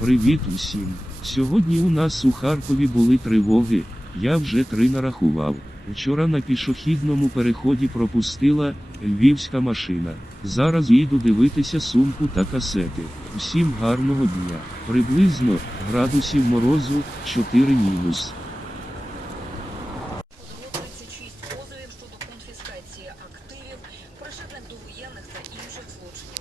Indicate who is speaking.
Speaker 1: Привіт усім! Сьогодні у нас у Харкові були тривоги, я вже три нарахував. Вчора на пішохідному переході пропустила львівська машина. Зараз їду дивитися сумку та касети. Усім гарного дня. Приблизно градусів морозу 4 мінус. Позовів активів, причетних до воєнних та інших злочинів.